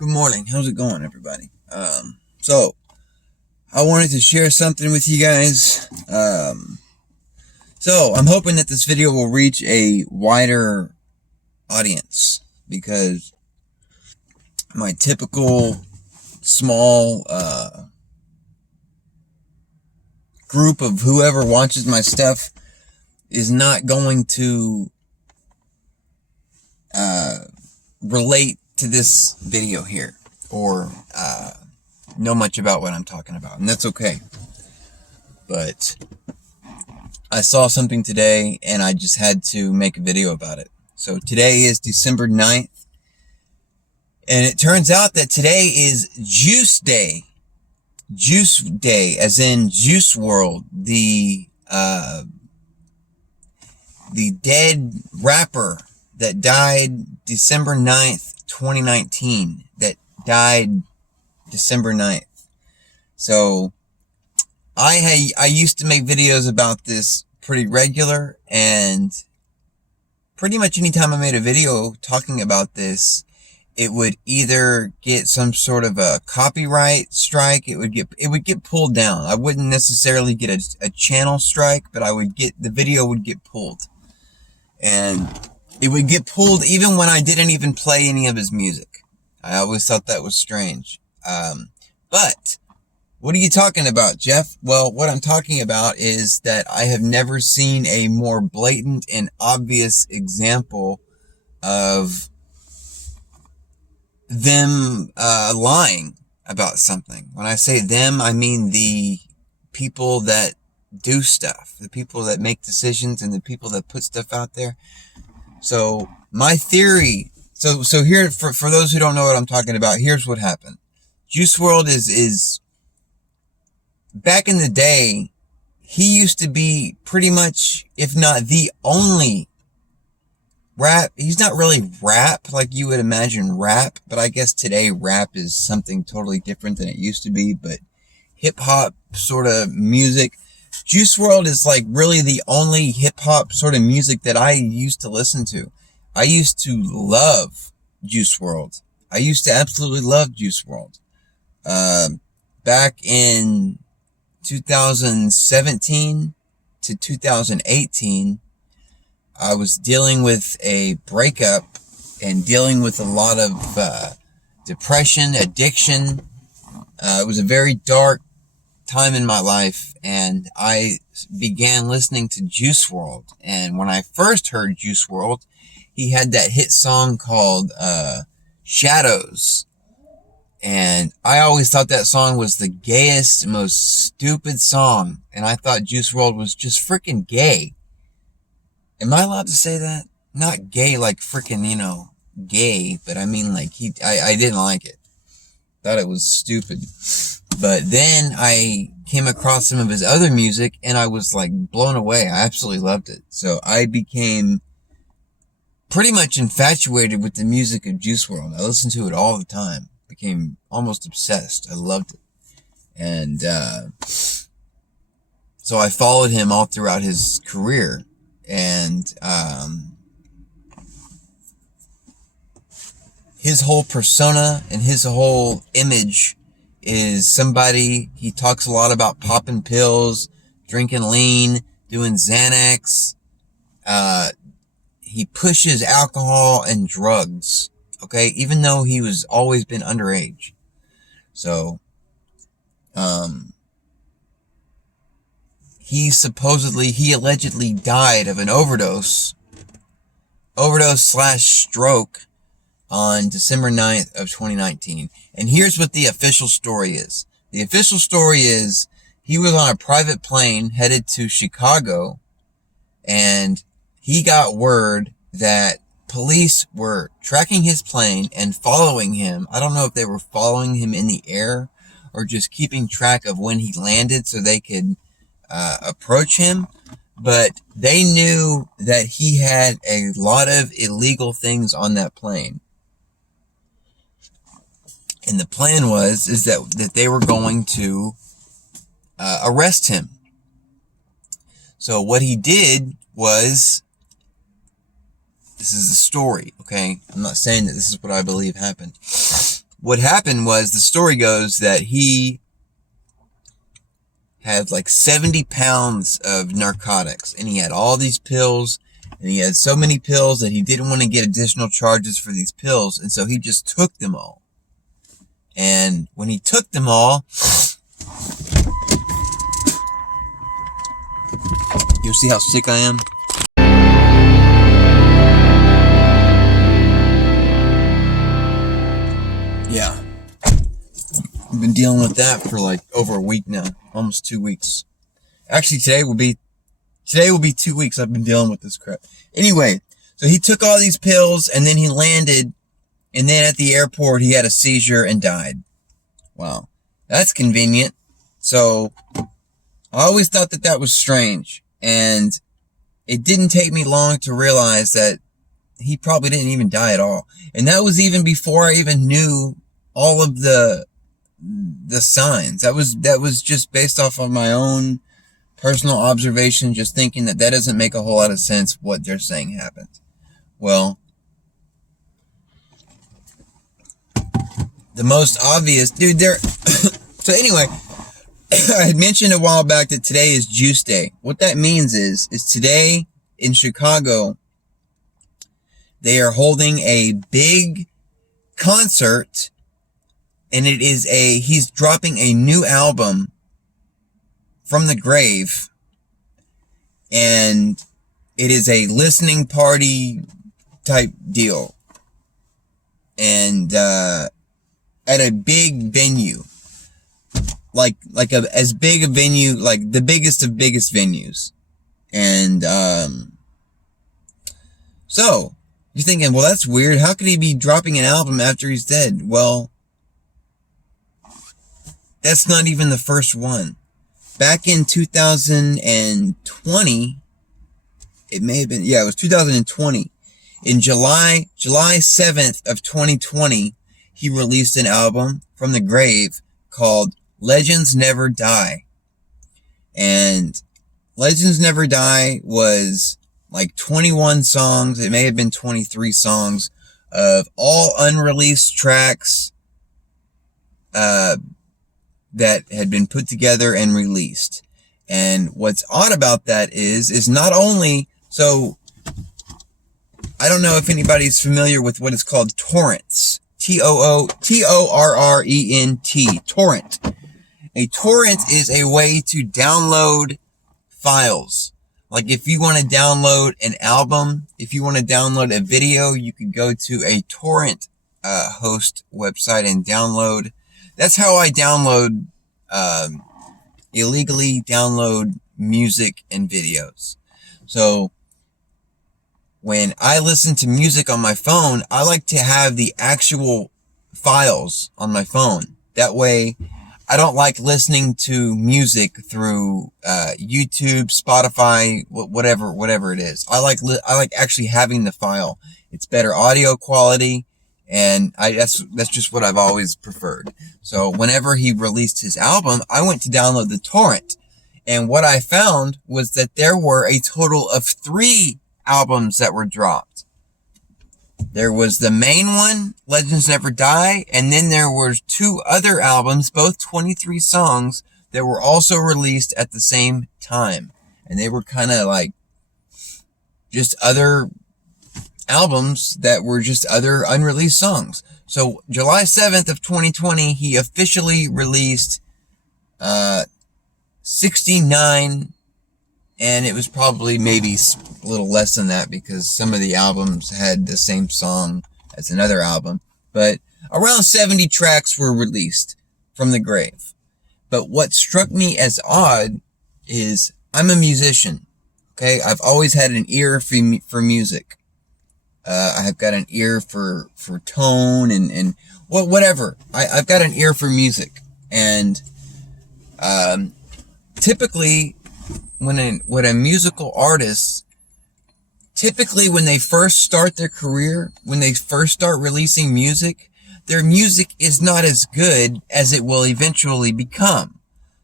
Good morning. How's it going, everybody? So I wanted to share something with you guys. So I'm hoping that this video will reach a wider audience, because my typical small group of whoever watches my stuff is not going to relate to this video here, or know much about what I'm talking about, and that's okay. But I saw something today and I just had to make a video about it. So today is December 9th, and it turns out that today is Juice Day. Juice Day, as in Juice WRLD, the dead rapper that died December 9th, 2019, that died December 9th. So I used to make videos about this pretty regular, and pretty much anytime I made a video talking about this, it would either get some sort of a copyright strike, it would get pulled down. I wouldn't necessarily get a channel strike, but the video would get pulled. And it would get pulled even when I didn't even play any of his music. I always thought that was strange. But what are you talking about, Jeff? Well, what I'm talking about is that I have never seen a more blatant and obvious example of them lying about something. When I say them, I mean the people that do stuff, the people that make decisions, and the people that put stuff out there. So my theory, so here, for those who don't know what I'm talking about, here's what happened. Juice WRLD is back in the day, he used to be pretty much, if not the only rap. He's not really rap like you would imagine rap, but I guess today rap is something totally different than it used to be. But hip hop sort of music, Juice WRLD is like really the only hip hop sort of music that I used to listen to. I used to love Juice WRLD. I used to absolutely love Juice WRLD. Back in 2017 to 2018, I was dealing with a breakup and dealing with a lot of depression, addiction. It was a very dark time in my life, and I began listening to Juice WRLD. And when I first heard Juice WRLD, he had that hit song called Shadows. And I always thought that song was the gayest, most stupid song. And I thought Juice WRLD was just freaking gay. Am I allowed to say that? Not gay like freaking, gay, but I mean like I didn't like it. Thought it was stupid. But then I came across some of his other music and I was like blown away. I absolutely loved it. So I became pretty much infatuated with the music of Juice WRLD. I listened to it all the time. Became almost obsessed. I loved it. And so I followed him all throughout his career. And his whole persona and his whole image is somebody, he talks a lot about popping pills, drinking lean, doing Xanax. He pushes alcohol and drugs. Okay, even though he was always been underage. So, he allegedly died of an overdose / stroke on December 9th of 2019. And here's what the official story is. The official story is he was on a private plane headed to Chicago, and he got word that police were tracking his plane and following him. I don't know if they were following him in the air or just keeping track of when he landed so they could approach him. But they knew that he had a lot of illegal things on that plane. And the plan is that they were going to arrest him. So what he did was, this is the story, okay? I'm not saying that this is what I believe happened. what happened was, the story goes that he had like 70 pounds of narcotics, and he had all these pills, and he had so many pills that he didn't want to get additional charges for these pills, and so he just took them all. And when he took them all, you'll see how sick I am. Yeah. I've been dealing with that for like over a week now. Almost 2 weeks. Actually, today will be 2 weeks I've been dealing with this crap. Anyway, so he took all these pills, and then he landed, and then at the airport he had a seizure and died. Wow. That's convenient. So, I always thought that was strange. And it didn't take me long to realize that he probably didn't even die at all. And that was even before I even knew all of the signs. That was just based off of my own personal observation, just thinking that doesn't make a whole lot of sense what they're saying happened. Well, the most obvious, dude, so anyway, I had mentioned a while back that today is Juice Day. What that means is today in Chicago, they are holding a big concert, and he's dropping a new album from the grave, and it is a listening party type deal, and at a big venue, like as big a venue, like the biggest of biggest venues. And so you're thinking, well, that's weird. How could he be dropping an album after he's dead? Well, that's not even the first one. Back in 2020, it may have been, it was 2020. In July 7th of 2020, he released an album from the grave called Legends Never Die. And Legends Never Die was like 21 songs. It may have been 23 songs of all unreleased tracks that had been put together and released. And what's odd about that is not only, so I don't know if anybody's familiar with what is called torrents. Torrent. Torrent. A torrent is a way to download files. Like if you want to download an album, if you want to download a video, you could go to a torrent host website and download. That's how I download, illegally download music and videos. So when I listen to music on my phone, I like to have the actual files on my phone. That way, I don't like listening to music through YouTube, Spotify, whatever it is. I like actually having the file. It's better audio quality, and that's just what I've always preferred. So whenever he released his album, I went to download the torrent, and what I found was that there were a total of 3 albums that were dropped. There was the main one, Legends Never Die, and then there were 2 other albums, both 23 songs, that were also released at the same time. And they were kind of like just other albums that were just other unreleased songs. So July 7th of 2020, he officially released 69, and it was probably maybe a little less than that because some of the albums had the same song as another album. But around 70 tracks were released from the grave. But what struck me as odd is I'm a musician, okay? I've always had an ear for music. I have got an ear for tone and whatever. I've got an ear for music. And typically, when a musical artist, typically when they first start their career, when they first start releasing music, their music is not as good as it will eventually become.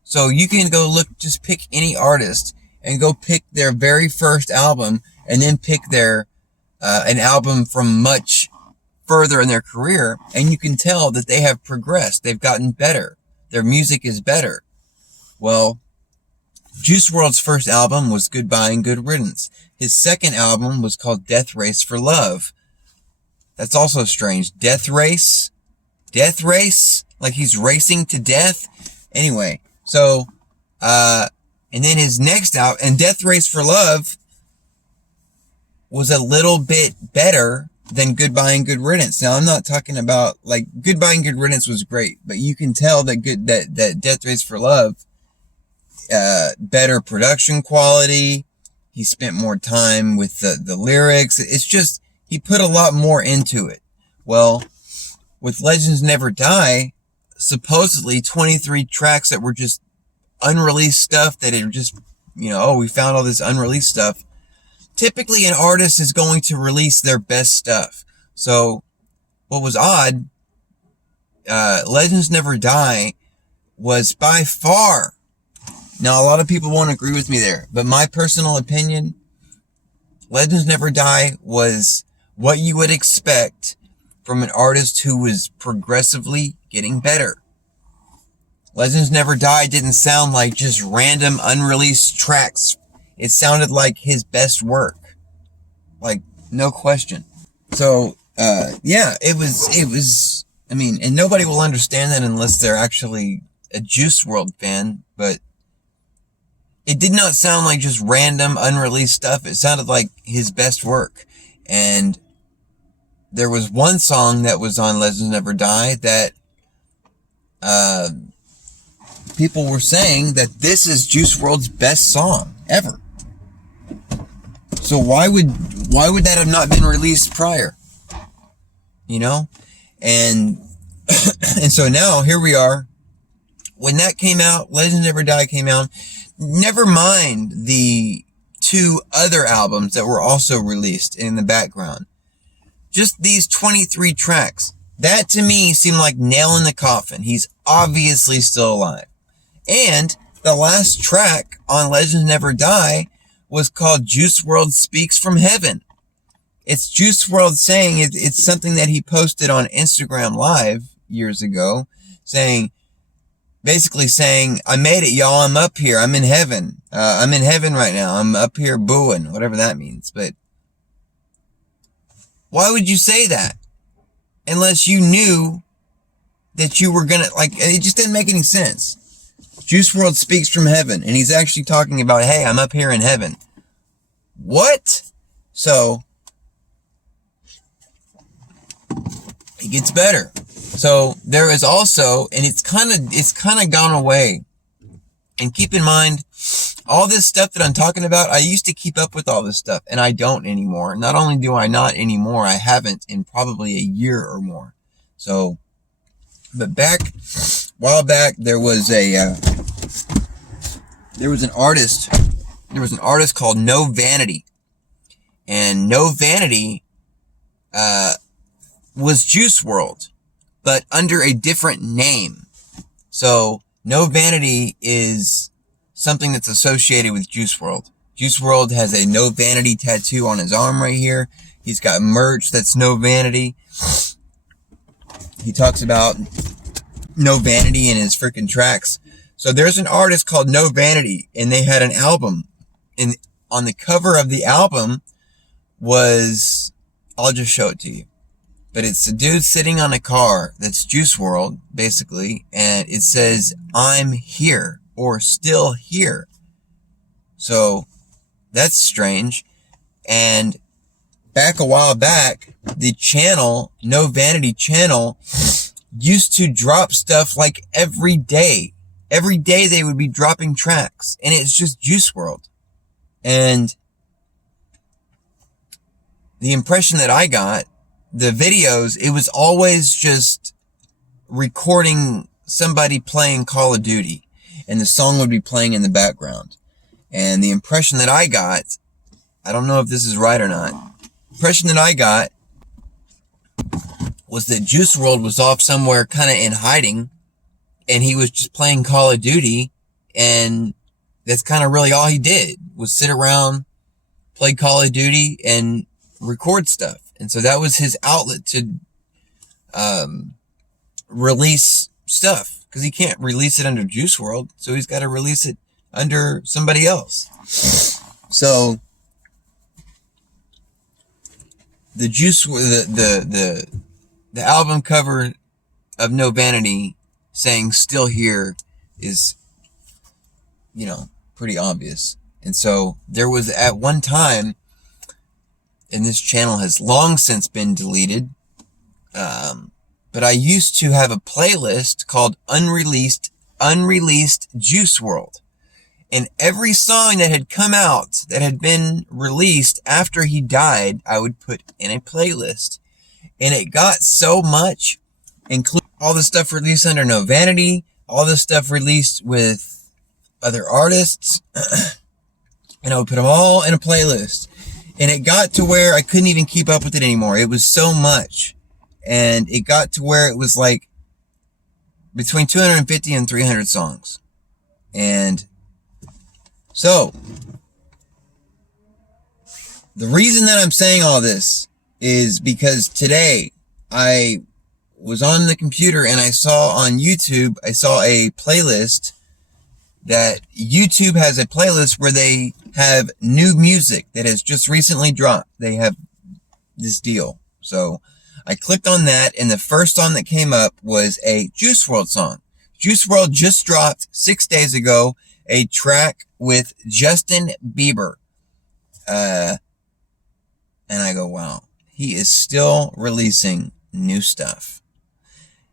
So you can go just pick any artist and go pick their very first album and then pick an album from much further in their career, and you can tell that they have progressed. They've gotten better. Their music is better. Well, Juice WRLD's first album was Goodbye and Good Riddance. His second album was called Death Race for Love. That's also strange. Death Race? Death Race? Like he's racing to death? Anyway, so, and then his next album, and Death Race for Love was a little bit better than Goodbye and Good Riddance. Now, I'm not talking about, like, Goodbye and Good Riddance was great, but you can tell that that Death Race for Love, better production quality. He spent more time with the lyrics. It's just, he put a lot more into it. Well, with Legends Never Die, supposedly 23 tracks that were just unreleased stuff that are just, oh, we found all this unreleased stuff. Typically, an artist is going to release their best stuff. So, what was odd, Legends Never Die was by far, now a lot of people won't agree with me there, but my personal opinion, Legends Never Die was what you would expect from an artist who was progressively getting better. Legends Never Die didn't sound like just random unreleased tracks. It sounded like his best work. Like, no question. So, yeah, it was, I mean, and nobody will understand that unless they're actually a Juice WRLD fan, but it did not sound like just random unreleased stuff. It sounded like his best work. And there was one song that was on Legends Never Die that, people were saying that this is Juice WRLD's best song ever. So why would that have not been released prior? And and so now here we are. When that came out, Legends Never Die came out. Never mind the 2 other albums that were also released in the background. Just these 23 tracks. That to me seemed like nail in the coffin. He's obviously still alive. And the last track on Legends Never Die was called Juice WRLD Speaks from Heaven. It's Juice WRLD saying, it's something that he posted on Instagram Live years ago, basically saying, I made it, y'all, I'm up here, I'm in heaven. I'm in heaven right now, I'm up here booing, whatever that means. But why would you say that? Unless you knew that you were gonna, it just didn't make any sense. Juice WRLD speaks from heaven, and he's actually talking about, hey, I'm up here in heaven. What? So, it gets better. So, there is also, and it's kind of gone away. And keep in mind, all this stuff that I'm talking about, I used to keep up with all this stuff, and I don't anymore. Not only do I not anymore, I haven't in probably a year or more. So, but while back, there was an artist called No Vanity. And No Vanity, was Juice WRLD, but under a different name. So, No Vanity is something that's associated with Juice WRLD. Juice WRLD has a No Vanity tattoo on his arm right here. He's got merch that's No Vanity. He talks about No Vanity in his freaking tracks. So there's an artist called No Vanity, and they had an album. And on the cover of the album was, I'll just show it to you. But it's a dude sitting on a car that's Juice WRLD, basically, and it says, I'm here, or still here. So, that's strange. And back a while back, the channel, No Vanity channel, used to drop stuff like every day. Every day they would be dropping tracks, and it's just Juice WRLD. And the impression that I got, the videos, it was always just recording somebody playing Call of Duty, and the song would be playing in the background. And the impression that I got, I don't know if this is right or not, impression that I got was that Juice WRLD was off somewhere kind of in hiding, and he was just playing Call of Duty, and that's kind of really all he did, was sit around, play Call of Duty, and record stuff. And so that was his outlet to release stuff, because he can't release it under Juice WRLD, so he's got to release it under somebody else. So the the album cover of No Vanity saying "Still Here" is, pretty obvious. And so there was at one time, and this channel has long since been deleted, but I used to have a playlist called Unreleased Juice WRLD. And every song that had come out, that had been released after he died, I would put in a playlist. And it got so much, including all the stuff released under No Vanity, all the stuff released with other artists, and I would put them all in a playlist. And it got to where I couldn't even keep up with it anymore. It was so much. And it got to where it was like between 250 and 300 songs. And so the reason that I'm saying all this is because today I was on the computer and I saw on YouTube, I saw a playlist that YouTube has a playlist where they have new music that has just recently dropped. They have this deal. So I clicked on that, and the first song that came up was a Juice WRLD song. Juice WRLD just dropped 6 days ago a track with Justin Bieber. And I go, wow, he is still releasing new stuff.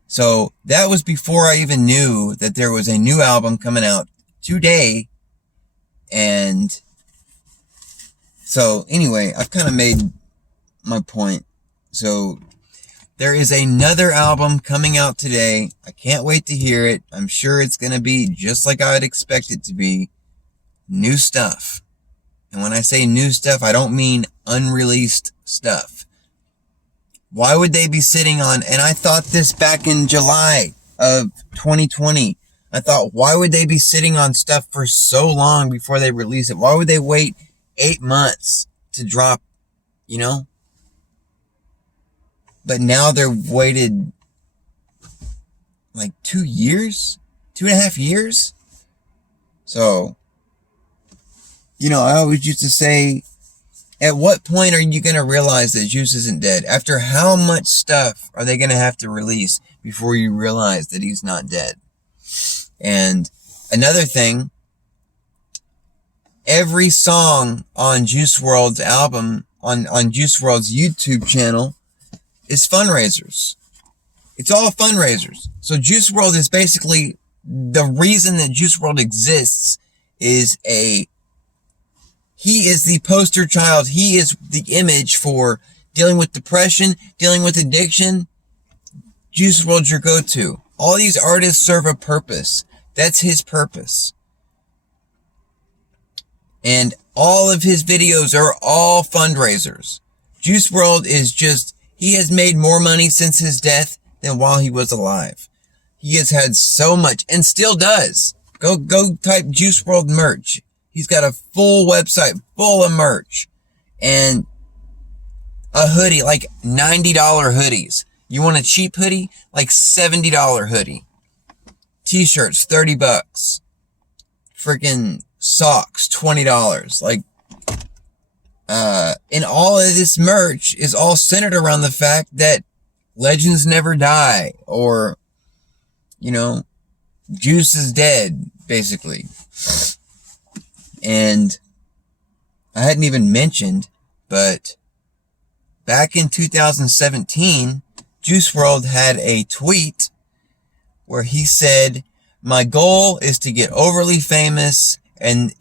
So that was before I even knew that there was a new album coming out today. And so anyway, I've kind of made my point. So there is another album coming out today. I can't wait to hear it. I'm sure it's going to be just like I would expect it to be. New stuff. And when I say new stuff, I don't mean unreleased stuff. Why would they be sitting on, and I thought this back in July of 2020, I thought, why would they be sitting on stuff for so long before they release it? Why would they wait 8 months to drop, But now they've waited like 2 years, 2.5 years. So, I always used to say, at what point are you going to realize that Juice isn't dead? After how much stuff are they going to have to release before you realize that he's not dead? And another thing, every song on Juice WRLD's album, on Juice WRLD's YouTube channel, is fundraisers. It's all fundraisers. So Juice WRLD is basically, the reason that Juice WRLD exists is he is the poster child. He is the image for dealing with depression, dealing with addiction. Juice WRLD's your go-to. All these artists serve a purpose. That's his purpose. And all of his videos are all fundraisers. Juice WRLD is just, he has made more money since his death than while he was alive. He has had so much, and still does. Go type Juice WRLD merch. He's got a full website full of merch. And a hoodie, like $90 hoodies. You want a cheap hoodie? Like $70 hoodie. T-shirts, $30. Freaking socks, $20. Like, and all of this merch is all centered around the fact that legends never die, or, Juice is dead, basically. And I hadn't even mentioned, but back in 2017, Juice WRLD had a tweet where he said, "My goal is to get overly famous and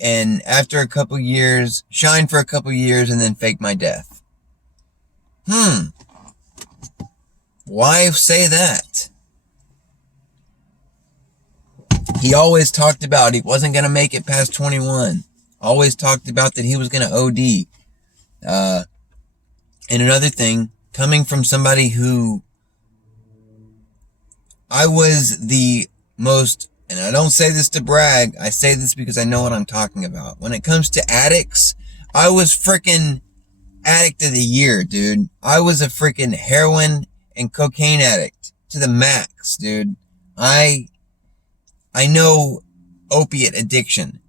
after a couple years, shine for a couple years and then fake my death." Why say that? He always talked about he wasn't going to make it past 21. Always talked about that he was going to OD. And another thing, coming from somebody who I was the most, and I don't say this to brag, I say this because I know what I'm talking about. When it comes to addicts, I was freaking addict of the year, dude. I was a freaking heroin and cocaine addict to the max, dude. I know opiate addiction.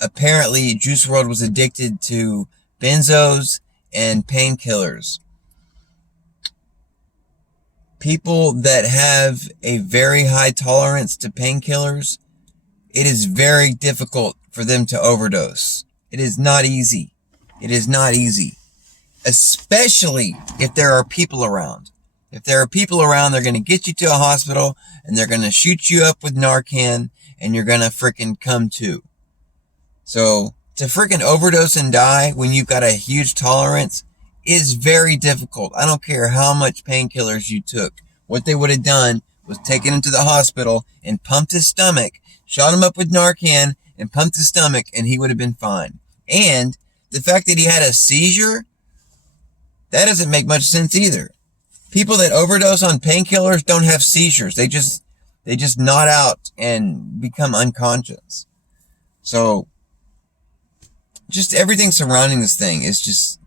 Apparently, Juice WRLD was addicted to benzos and painkillers. People that have a very high tolerance to painkillers, it is very difficult for them to overdose. It is not easy. It is not easy. Especially if there are people around. If there are people around, they're going to get you to a hospital and they're going to shoot you up with Narcan and you're going to freaking come to. So to freaking overdose and die when you've got a huge tolerance is very difficult. I don't care how much painkillers you took. What they would have done was taken him to the hospital and pumped his stomach, shot him up with Narcan and pumped his stomach, and he would have been fine. And the fact that he had a seizure, that doesn't make much sense either. People that overdose on painkillers don't have seizures. They just nod out and become unconscious. So just everything surrounding this thing is just,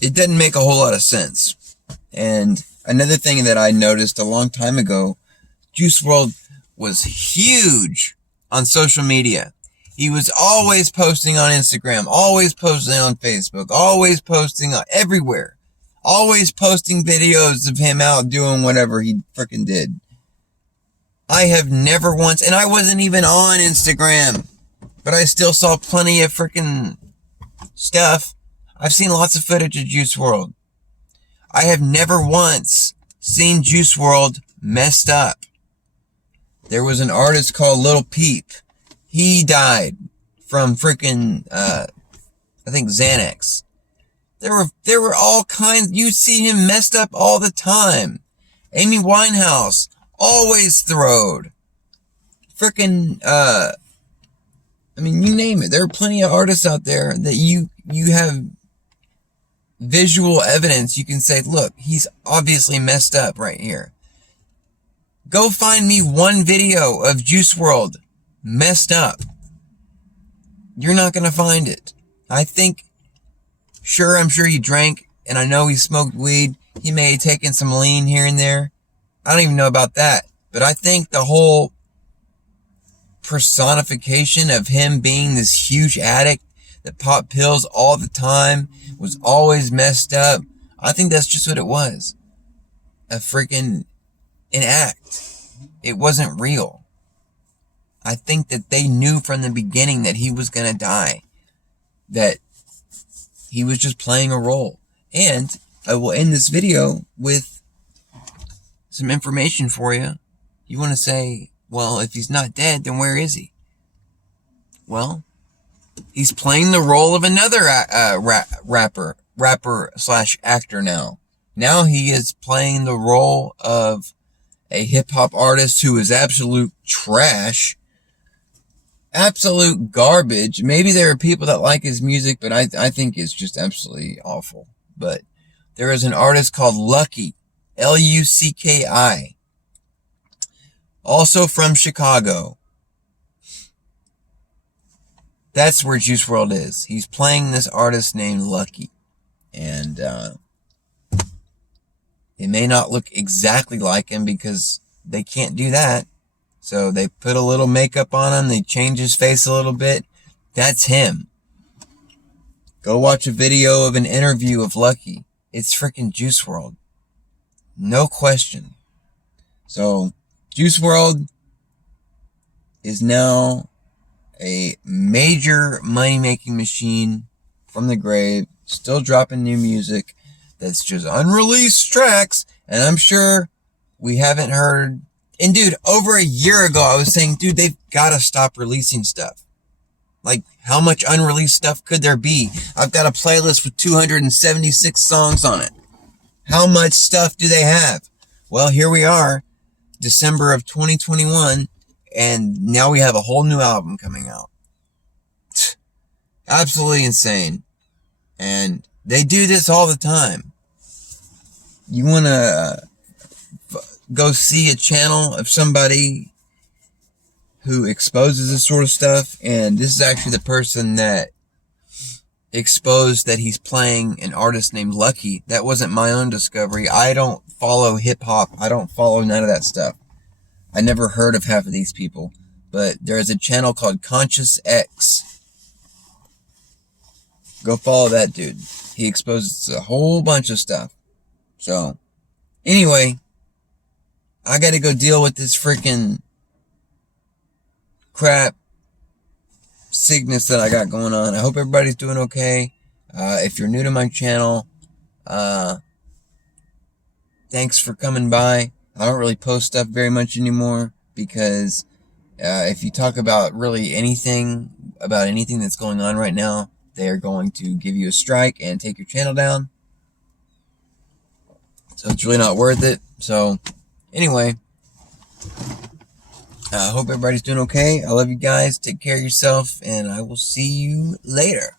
it doesn't make a whole lot of sense. And another thing that I noticed a long time ago, Juice WRLD was huge on social media. He was always posting on Instagram, always posting on Facebook, always posting everywhere, always posting videos of him out doing whatever he freaking did. I have never once, and I wasn't even on Instagram, but I still saw plenty of freaking stuff. I've seen lots of footage of Juice WRLD. I have never once seen Juice WRLD messed up. There was an artist called Lil Peep. He died from freaking, I think Xanax. There were all kinds. You see him messed up all the time. Amy Winehouse always throwed. Freaking, I mean, you name it. There are plenty of artists out there that you have visual evidence. You can say, look, he's obviously messed up right here. Go find me one video of Juice WRLD messed up. You're not going to find it. I'm sure he drank, and I know he smoked weed. He may have taken some lean here and there. I don't even know about that. But I think the whole personification of him being this huge addict that popped pills all the time, was always messed up, I think that's just what it was. An act. It wasn't real. I think that they knew from the beginning that he was going to die. That he was just playing a role. And I will end this video with some information for you. You want to say, well, if he's not dead, then where is he? Well, he's playing the role of another rapper / actor now. Now he is playing the role of a hip-hop artist who is absolute trash, absolute garbage. Maybe there are people that like his music, but I think it's just absolutely awful. But there is an artist called Lucky, Lucki, also from Chicago. That's where Juice WRLD is. He's playing this artist named Lucky. And it may not look exactly like him because they can't do that. So they put a little makeup on him. They change his face a little bit. That's him. Go watch a video of an interview of Lucky. It's freaking Juice WRLD. No question. So Juice WRLD is now a major money-making machine from the grave, still dropping new music that's just unreleased tracks, and I'm sure we haven't heard. And dude, over a year ago, I was saying, dude, they've got to stop releasing stuff. Like, how much unreleased stuff could there be? I've got a playlist with 276 songs on it. How much stuff do they have? Well, here we are, December of 2021, and now we have a whole new album coming out. Absolutely insane. And they do this all the time. You want to go see a channel of somebody who exposes this sort of stuff, and this is actually the person that exposed that he's playing an artist named Lucky. That wasn't my own discovery. I don't follow hip-hop. I don't follow none of that stuff. I never heard of half of these people. But there is a channel called Conscious X. Go follow that dude. He exposes a whole bunch of stuff. So, anyway, I gotta go deal with this freaking crap sickness that I got going on. I hope everybody's doing okay. If you're new to my channel, thanks for coming by. I don't really post stuff very much anymore because if you talk about really anything that's going on right now, they're going to give you a strike and take your channel down. So it's really not worth it. So anyway, I hope everybody's doing okay. I love you guys. Take care of yourself, and I will see you later.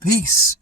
Peace.